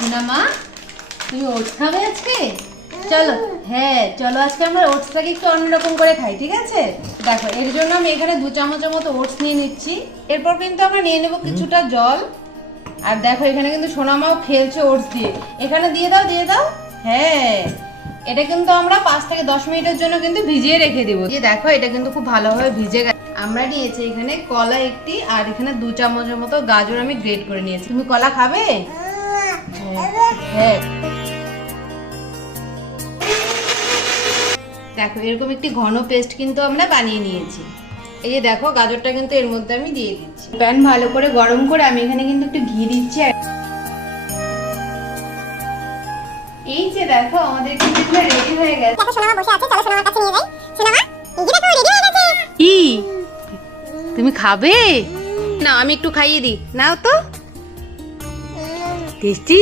সোনা মা, তুমি ওটস খাবে আজকে? চলো, হ্যাঁ চলো, আজকে আমরা ওটসটাকে একটু অন্যরকম করে খাই, ঠিক আছে? দেখো, এর জন্য আমি এখানে 2 চামচের মতো ওটস নিয়ে নিচ্ছি। এরপর কিন্তু আমরা নিয়ে নেব কিছুটা জল। আর দেখো, এখানে কিন্তু সোনামাও খেলছে ওটস দিয়ে। এখানে দিয়ে দাও, দিয়ে দাও। হ্যাঁ, এটা কিন্তু আমরা 5 থেকে 10 মিনিটের জন্য কিন্তু ভিজিয়ে রেখে দিব। এই দেখো, এটা কিন্তু খুব ভালোভাবে ভিজে গেছে। আমরা নিয়েছি এখানে কলা একটি, আর এখানে 2 চামচের মতো গাজর আমি গ্রেট করে নিয়েছি। তুমি কলা খাবে? হ্যাঁ। দেখো, এরকম একটি ঘন পেস্ট কিন্তু আমরা বানিয়ে নিয়েছি। এই যে দেখো, গাজরটা কিন্তু এর মধ্যে আমি দিয়ে দিচ্ছি। প্যান ভালো করে গরম করে আমি এখানে কিন্তু একটু ঘি দিচ্ছি। এই যে দেখো, আমাদের কিন্তু এগুলো রেডি হয়ে গেছে। দেখো সোনামা বসে আছে, চলো সোনামার কাছে নিয়ে যাই। সোনামা, এই যে দেখো রেডি হয়ে গেছে। কি তুমি খাবে? না, আমি একটু খাইয়ে দিই, নাও তো। টেস্টি।